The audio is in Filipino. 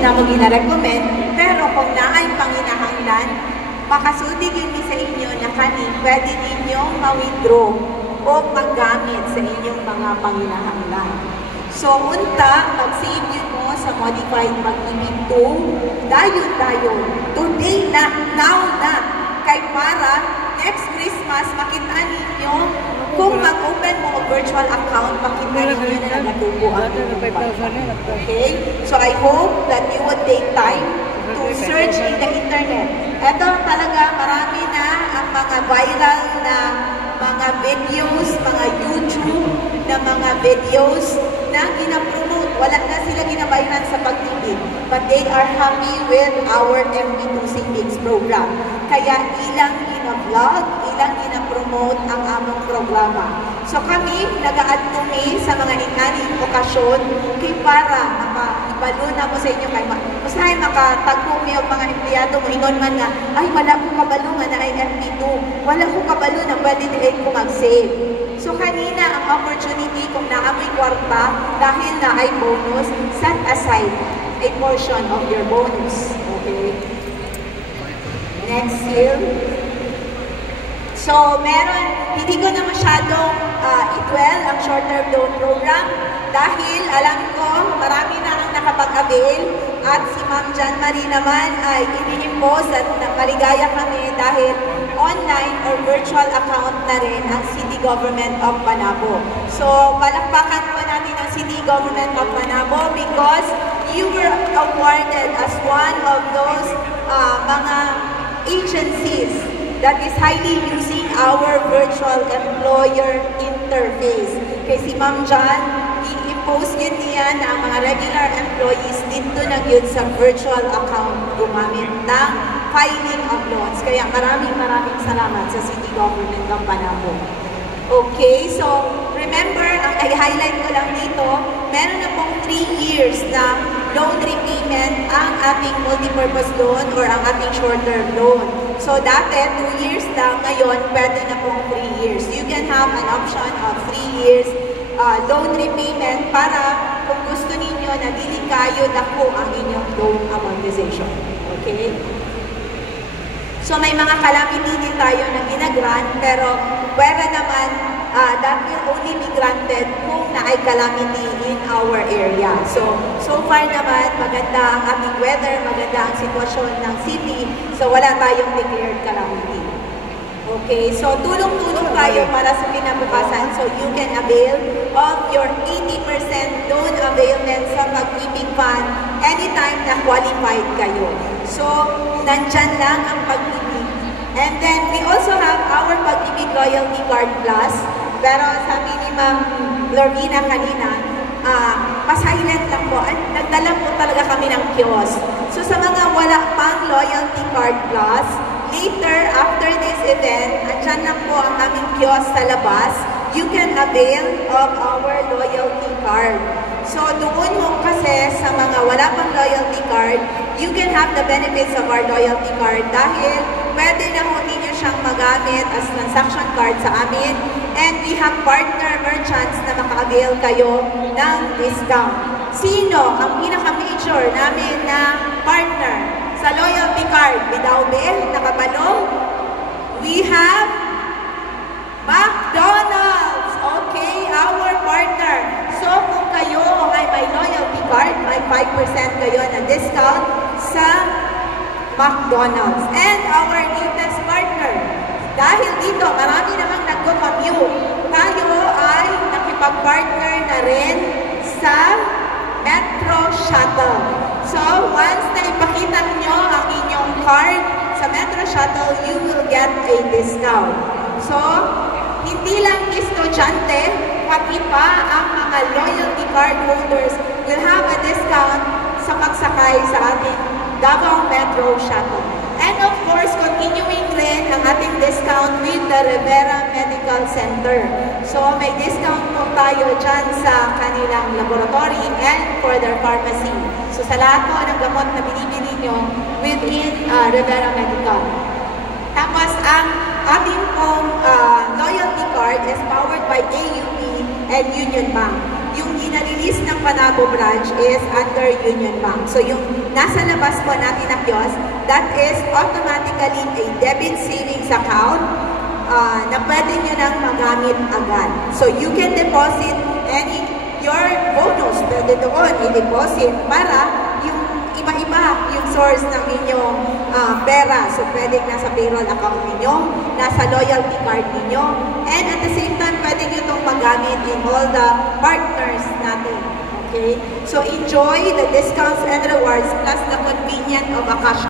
din ako gina-recommend, pero kung naay panginahanglan, makasulti yun sa inyo na kani, pwede ninyong ma-withdraw o maggamit sa inyong mga panginahanglan. So, unta, mag-save yun mo sa Modified Pag-ibig 2, dayon-dayon, today na, now na, kay para next Christmas, makita ninyo, kung mag-open mo o virtual account, makita ninyo na natubo ang okay? So, I hope that you would take time to search in the internet. Ito talaga, marami na ang mga viral na mga videos, mga YouTube na mga videos na ginapromote. Wala na sila ginabayaran sa pag-ibig. But they are happy with our MB2 Savings Program. Kaya ilang gina-vlog, ilang gina-promote ang among programa. So kami, nag-a-add kami sa mga inaning okasyon kay para makaibalo na mo sa inyo kay usahay makatagpo mo yung mga empleyado mo, ingon man nga, ay wala ko kabalo nga na ay MB2, wala ko kabalo na pwede din ko mag-save. So kanina ang opportunity kung naamoy kwarta dahil na ay bonus, set aside a portion of your bonus. Okay? Next year. So meron, hindi ko na masyadong i-dwell ang short-term loan program dahil alam ko marami na ang nakapag-avail at si Ma'am Jan Marie naman ay ini-impose at maligaya kami dahil online or virtual account na rin ang City Government of Panabo. So, palakpakan po natin ang City Government of Panabo because you were awarded as one of those mga agencies that is highly using our virtual employer interface. Kay si Ma'am Jan, i-impose yun niya na ang mga regular employees dito na yun sa virtual account gumamit ng filing of loans. Kaya maraming salamat sa City Government ng Panabo. Okay, so remember, ang i-highlight ko lang dito, meron na pong 3 years na loan repayment ang ating multipurpose loan or ang ating short-term loan. So dati, 2 years lang, ngayon, pwede na pong 3 years. You can have an option of 3 years loan repayment para kung gusto ninyo na dili kayo dako ang inyong loan amortization. Okay? So may mga calamity din tayo na ginagrant, pero pwera naman that will only be granted kung na ay calamity in our area. So far naman, maganda ang ating weather, maganda ang sitwasyon ng city, so wala tayong declared calamity. Okay, so tulong-tulong tayo para sa kinabukasan, so you can avail of your 80% loan availment sa Pag-ibig Fund anytime na qualified kayo. So, nandyan lang ang Pag-ibig. And then, we also have our Pag-ibig Loyalty Card Plus. Pero sabi ni Ma'am Lorvina kanina, pa-silent lang po. At nagdala po talaga kami ng kiosk. So, sa mga wala pang Loyalty Card Plus, later, after this event, andyan lang po ang aming kiosk sa labas. You can avail of our loyalty card. So, doon mo kasi sa mga wala pang loyalty card, you can have the benefits of our loyalty card dahil pwede na ho ninyo siyang magamit as transaction card sa amin. And we have partner merchants na maka-avail kayo ng discount. Sino ang pinaka-major namin na partner sa loyalty card? Bidaube, nakabalo? We have McDonald's. Okay, our partner. So, kung kayo ay may loyalty card, may 5% kayo na discount sa McDonald's. And our latest partner, dahil dito, marami namang nagko-commute, tayo ay nakipag-partner na rin sa Metro Shuttle. So, once na ipakita nyo ang inyong card sa Metro Shuttle, you will get a discount. So, hindi lang estudyante, pati pa ang mga loyalty card holders will have a discount sa pagsakay sa ating Davao Metro Shuttle. And of course, continuing rin ang ating discount with the Rivera Medical Center. So, may discount po tayo dyan sa kanilang laboratory and for their pharmacy. So, sa lahat po ng gamot na binibili nyo within Rivera Medical. Tapos, ang ating pong loyalty card is powered by AUP and Union Bank. Yung na-release ng Panabo branch is under Union Bank. So yung nasa labas po natin na kiosk, that is automatically a debit savings account na pwede nyo nang magamit agad. So you can deposit your bonus, pwede doon i-deposit para yung iba-iba yung source ng inyong pera. So pwede nasa payroll account ninyo, nasa loyalty card ninyo, and at the same time, pwede nyo itong magamit in all the partners natin. Okay? So enjoy the discounts and rewards plus the convenience of a cash